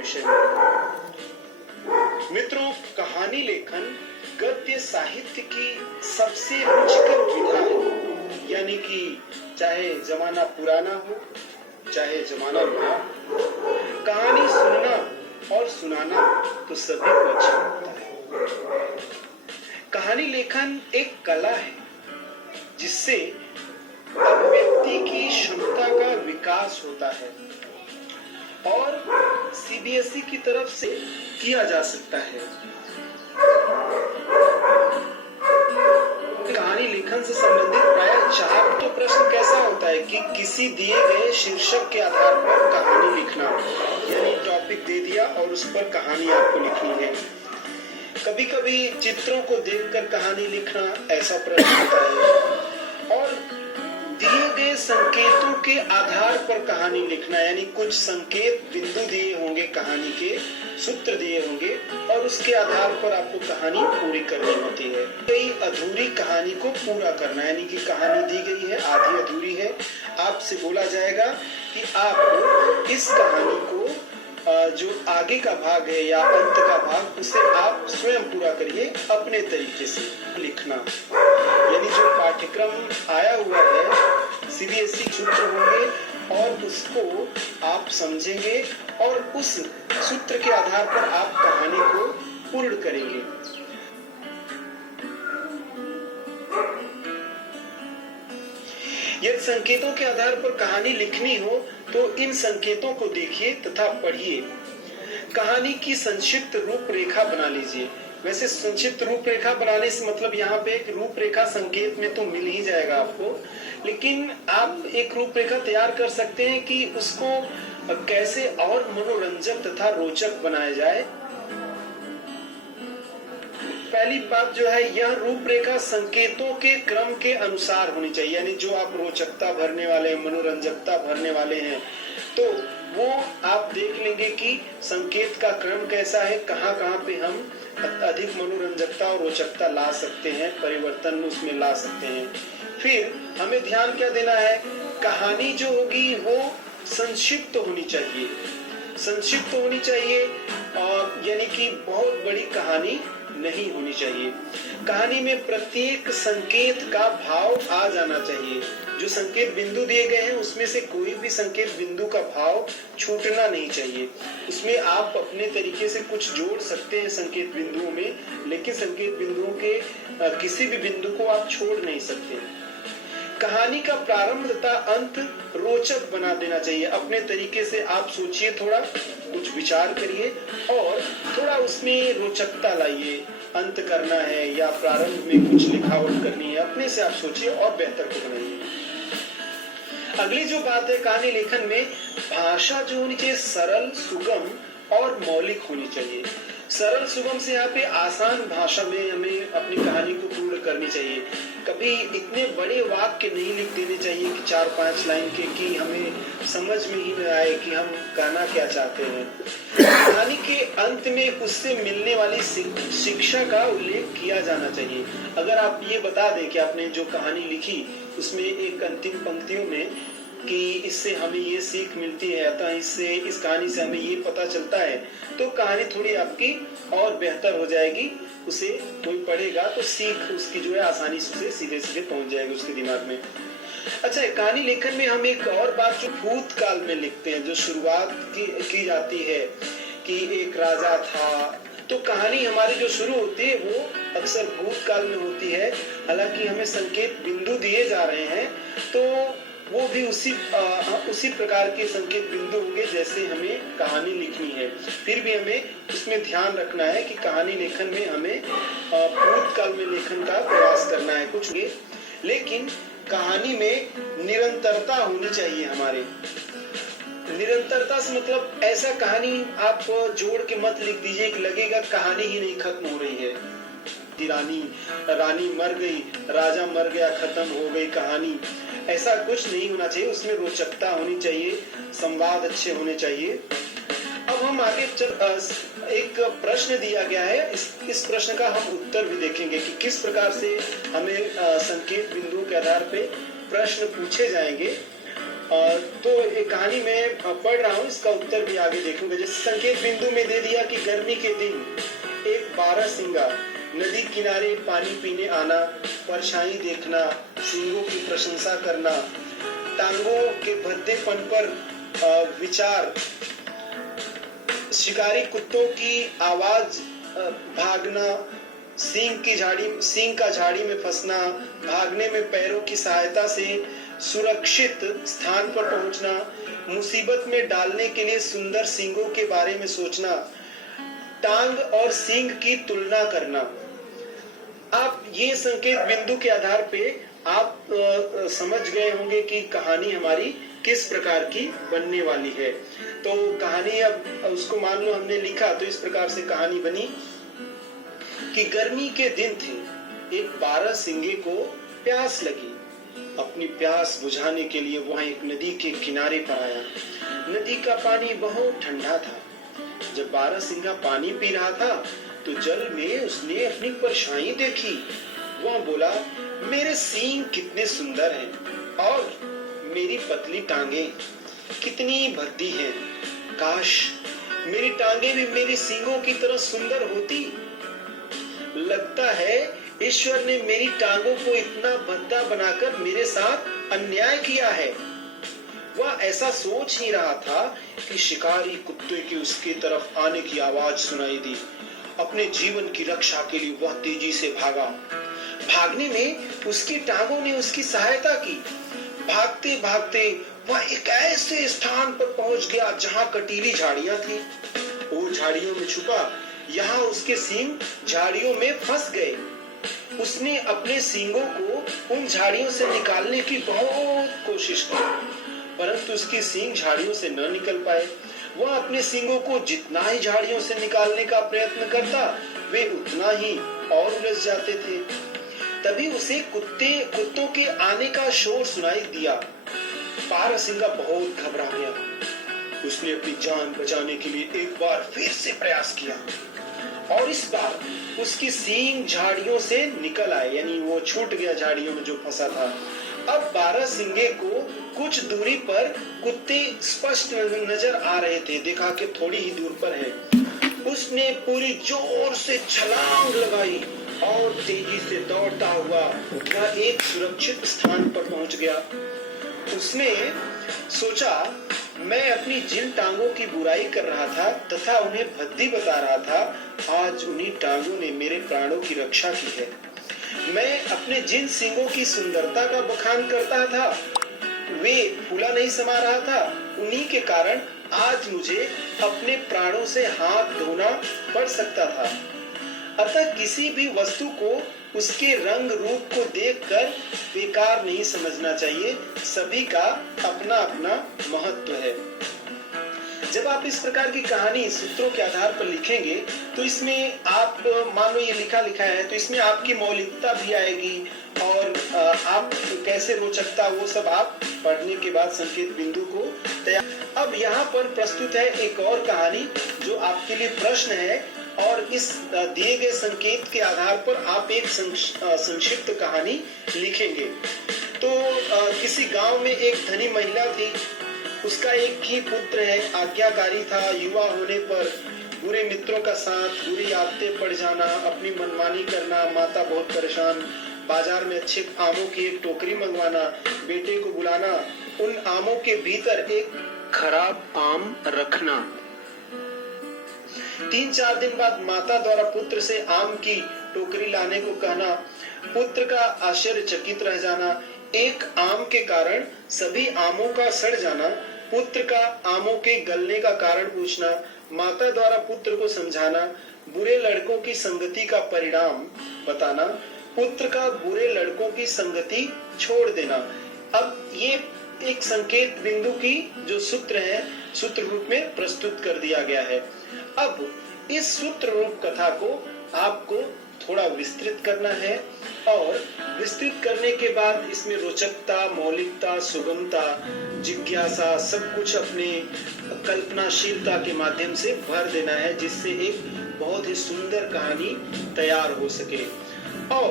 विषय में। मित्रों, कहानी लेखन गद्य साहित्य की सबसे रुचिकर विधा है, यानी कि चाहे जमाना पुराना हो चाहे जमाना नया, कहानी सुनना और सुनाना तो सभी को अच्छा लगता है। कहानी लेखन एक कला है जिससे अभिव्यक्ति की क्षमता का विकास होता है और सीबीएसई की तरफ से किया जा सकता है। कहानी लेखन से संबंधित प्राय 4 तो प्रश्न कैसा होता है कि किसी दिए गए शीर्षक के आधार पर कहानी लिखना, यानी टॉपिक दे दिया और उस पर कहानी आपको लिखनी है। कभी कभी चित्रों को देखकर कहानी लिखना, ऐसा प्रश्न होता है। और दिए गए संकेतों के आधार पर कहानी लिखना, यानी कुछ संकेत बिंदु दिए होंगे, कहानी के सूत्र दिए होंगे और उसके आधार पर आपको कहानी पूरी करनी होती है। कई अधूरी कहानी को पूरा करना, यानी कि कहानी दी गई है, आधी अधूरी है, आपसे बोला जाएगा कि आप इस कहानी को जो आगे का भाग है या अंत का भाग, उसे आप स्वयं पूरा करिए अपने तरीके से लिखना। यानी जो पाठ्यक्रम आया हुआ है सीबीएसई सूत्र होंगे और उसको आप समझेंगे और उस सूत्र के आधार पर आप कहानी को पूर्ण करेंगे। यदि संकेतों के आधार पर कहानी लिखनी हो तो इन संकेतों को देखिए तथा पढ़िए। कहानी की संक्षिप्त रूपरेखा बना लीजिए। वैसे संक्षिप्त रूपरेखा बनाने से मतलब यहाँ पे एक रूपरेखा संकेत में तो मिल ही जाएगा आपको, लेकिन आप एक रूपरेखा तैयार कर सकते हैं कि उसको कैसे और मनोरंजक तथा रोचक बनाया जाए। पहली बात जो है, यह रूपरेखा संकेतों के क्रम के अनुसार होनी चाहिए, यानी जो आप रोचकता भरने वाले, मनोरंजकता भरने वाले हैं, तो वो आप देख लेंगे कि संकेत का क्रम कैसा है, कहाँ कहाँ पे हम अधिक मनोरंजकता और रोचकता ला सकते हैं, परिवर्तन उसमें ला सकते हैं। फिर हमें ध्यान क्या देना है, कहानी जो होगी वो संक्षिप्त होनी चाहिए, संक्षिप्त होनी चाहिए, यानी कि बहुत बड़ी कहानी नहीं होनी चाहिए। कहानी में प्रत्येक संकेत का भाव आ जाना चाहिए। जो संकेत बिंदु दिए गए हैं उसमें से कोई भी संकेत बिंदु का भाव छूटना नहीं चाहिए। उसमें आप अपने तरीके से कुछ जोड़ सकते हैं संकेत बिंदुओं में, लेकिन संकेत बिंदुओं के किसी भी बिंदु को आप छोड़ नहीं सकते। कहानी का प्रारंभ तथा अंत रोचक बना देना चाहिए। अपने तरीके से आप सोचिए, थोड़ा कुछ विचार करिए और थोड़ा उसमें रोचकता लाइए। अंत करना है या प्रारंभ में कुछ लिखावट करनी है, अपने से आप सोचिए और बेहतर को बनाइए। अगली जो बात है कहानी लेखन में, भाषा जो होनी चाहिए सरल, सुगम और मौलिक होनी चाहिए। सरल सुगम से यहाँ पे आसान भाषा में हमें अपनी कहानी को पूर्ण करनी चाहिए। कभी इतने बड़े वाक्य नहीं लिख देने चाहिए कि 4-5 लाइन के, कि हमें समझ में ही न आए कि हम कहना क्या चाहते हैं। कहानी के अंत में उससे मिलने वाली शिक्षा का उल्लेख किया जाना चाहिए। अगर आप ये बता दें कि आपने जो कहानी लिखी उसमें एक अंतिम पंक्तियों में कि इससे हमें ये सीख मिलती है, अतः इससे इस कहानी से हमें ये पता चलता है, तो कहानी थोड़ी आपकी और बेहतर हो जाएगी। उसे कोई पढ़ेगा तो सीख उसकी जो है आसानी से सीधे सीधे पहुंच जाएगी उसके दिमाग में। अच्छा, कहानी लेखन में हम एक और बात जो भूतकाल में लिखते हैं, जो शुरुआत की जाती है कि एक राजा था, तो कहानी हमारी जो शुरू होती है वो अक्सर भूतकाल में होती है। हालांकि हमें संकेत बिंदु दिए जा रहे हैं तो वो भी उसी प्रकार के संकेत बिंदु होंगे जैसे हमें कहानी लिखनी है। फिर भी हमें उसमें ध्यान रखना है कि कहानी लेखन में हमें भूतकाल में लेखन का प्रयास करना है कुछ, लेकिन कहानी में निरंतरता होनी चाहिए। हमारे निरंतरता से मतलब ऐसा कहानी आप जोड़ के मत लिख दीजिए कि लगेगा कहानी ही नहीं खत्म हो रही है। रानी मर गई, राजा मर गया, खत्म हो गई कहानी, ऐसा कुछ नहीं होना चाहिए। उसमें रोचकता होनी चाहिए, संवाद अच्छे होने चाहिए। अब हम आगे एक प्रश्न दिया गया है, इस प्रश्न का हम उत्तर भी देखेंगे कि किस प्रकार से हमें संकेत बिंदुओं के आधार पे प्रश्न पूछे जाएंगे। तो एक कहानी में पढ़ रहा हूँ, इसका उत्तर भी आगे देखूंगा। जैसे संकेत बिंदु में दे दिया कि गर्मी के दिन एक बारहसिंगा नदी किनारे पानी पीने आना, परछाई देखना, सींगों की प्रशंसा करना, टांगों के भद्देपन पर विचार, शिकारी कुत्तों की आवाज, भागना, सींग का झाड़ी में फंसना, भागने में पैरों की सहायता से सुरक्षित स्थान पर पहुंचना, मुसीबत में डालने के लिए सुंदर सींगों के बारे में सोचना, टांग और सींग की तुलना करना। आप ये संकेत बिंदु के आधार पे आप समझ गए होंगे कि कहानी हमारी किस प्रकार की बनने वाली है। तो कहानी अब उसको मान लो हमने लिखा तो इस प्रकार से कहानी बनी कि गर्मी के दिन थे, एक बारहसिंगे को प्यास लगी। अपनी प्यास बुझाने के लिए वहां एक नदी के किनारे पर आया। नदी का पानी बहुत ठंडा था। जब बारहसिंगा पानी पी रहा था तो जल में उसने अपनी परछाई देखी। वह बोला, मेरे सींग कितने सुंदर हैं और मेरी पतली टांगे कितनी भद्दी हैं। काश मेरी टांगे भी मेरी सींगों की तरह सुंदर होती। लगता है ईश्वर ने मेरी टांगों को इतना भद्दा बनाकर मेरे साथ अन्याय किया है। वह ऐसा सोच ही रहा था कि शिकारी कुत्ते की उसकी तरफ आने की आवाज सुनाई दी। अपने जीवन की रक्षा के लिए वह तेजी से भागा। भागने में उसकी टांगों ने उसकी सहायता की। भागते भागते वह एक ऐसे स्थान पर पहुंच गया जहां कटीली झाड़ियां थी। वो झाड़ियों में छुपा। यहाँ उसके सींग झाड़ियों में फंस गए। उसने अपने सींगों को उन झाड़ियों से निकालने की बहुत कोशिश की, परंतु उसकी सींग झाड़ियों से न निकल पाए। वह अपने सींगों को जितना ही झाड़ियों से निकालने का प्रयत्न करता, वे उतना ही और उलझ जाते थे। तभी उसे कुत्तों के आने का शोर सुनाई दिया। बारहसिंगा बहुत घबरा गया। उसने अपनी जान बचाने के लिए एक बार फिर से प्रयास किया और इस बार उसकी सींग झाड़ियों से निकल आए, यानी वो छूट गया झाड़ियों में जो फंसा था। अब बारहसिंगे को कुछ दूरी पर कुत्ते स्पष्ट नजर आ रहे थे। देखा कि थोड़ी ही दूर पर है। उसने पूरी जोर से छलांग लगाई और तेजी से दौड़ता हुआ वह एक सुरक्षित स्थान पर पहुंच गया। उसने सोचा, मैं अपनी जिन टांगों की बुराई कर रहा था तथा उन्हें भद्दी बता रहा था, आज उन्हीं टांगों ने मेरे प्राणों की रक्षा की है। मैं अपने जिन सींगों की सुंदरता का बखान करता था, वे फूला नहीं समा रहा था, उन्हीं के कारण आज मुझे अपने प्राणों से हाथ धोना पड़ सकता था। अतः किसी भी वस्तु को उसके रंग रूप को देखकर बेकार नहीं समझना चाहिए। सभी का अपना अपना महत्व है। जब आप इस प्रकार की कहानी सूत्रों के आधार पर लिखेंगे तो इसमें आप मान लो ये लिखा है तो इसमें आपकी मौलिकता भी आएगी और आप कैसे रोचकता वो सब आप पढ़ने के बाद संकेत बिंदु को तैयार। अब यहाँ पर प्रस्तुत है एक और कहानी जो आपके लिए प्रश्न है और इस दिए गए संकेत के आधार पर आप एक संक्षिप्त कहानी लिखेंगे। तो किसी गांव में एक धनी महिला थी। उसका एक ही पुत्र है, आज्ञाकारी था। युवा होने पर बुरे मित्रों का साथ, बुरी आदतें पड़ जाना, अपनी मनमानी करना, माता बहुत परेशान, बाजार में अच्छे आमों की एक टोकरी मंगवाना, बेटे को बुलाना, उन आमों के भीतर एक खराब आम रखना। 3-4 दिन बाद माता द्वारा पुत्र से आम की टोकरी लाने को कहना, पुत्र का आश्चर्यचकित रह जाना, एक आम के कारण सभी आमों का सड़ जाना, पुत्र का आमों के गलने का कारण पूछना, माता द्वारा पुत्र को समझाना, बुरे लड़कों की संगति का परिणाम बताना, पुत्र का बुरे लड़कों की संगति छोड़ देना। अब ये एक संकेत बिंदु की जो सूत्र है, सूत्र रूप में प्रस्तुत कर दिया गया है। अब इस सूत्र रूप कथा को आपको थोड़ा विस्तृत करना है और विस्तृत करने के बाद इसमें रोचकता, मौलिकता, सुगमता, जिज्ञासा सब कुछ अपने कल्पनाशीलता के माध्यम से भर देना है, जिससे एक बहुत ही सुंदर कहानी तैयार हो सके।